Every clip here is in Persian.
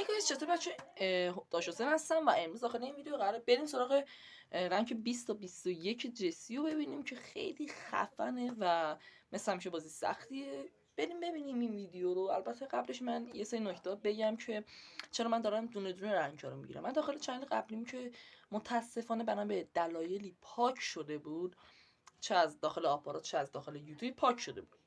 های گایز چطور بچه؟ داش حسین هستم و امروز داخل این ویدیو قراره بریم سراغ رنک 20 تا 21 جسی رو ببینیم که خیلی خفنه و مثل همیشه بازی سختیه. بریم ببینیم این ویدیو رو. البته قبلش من یه سری نکته بگم که چرا من دارم دونه دونه رنگ رو میگیرم. من داخل چنل قبلیم که متاسفانه بنا به دلایلی پاک شده بود، چه از داخل آپارات چه از داخل یوتیوب پاک شده بود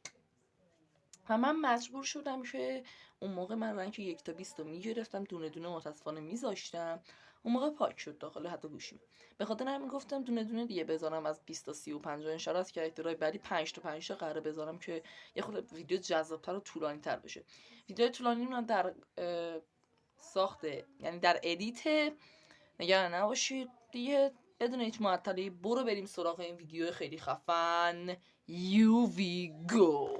و من مجبور شدم که اون موقع من رنگ 1 تا 20 رو میگرفتم، دونه دونه متاسفانه میذاشتم. اون موقع پاک شد داخل حتی گوشیم، به خاطر همین گفتم دونه دونه دیگه بذارم از 20 تا 35. ان شاء الله از کاراکترهای بعدی 5 تا 5 تا قراره بذارم که یه خورده ویدیو جذاب‌تر و طولانی‌تر بشه. ویدیو طولانی من در ساخته، یعنی در ادیت، نگران نباشید دیگه. بدون هیچ معطلی برو بریم سراغ این ویدیو خیلی خفن. You we go.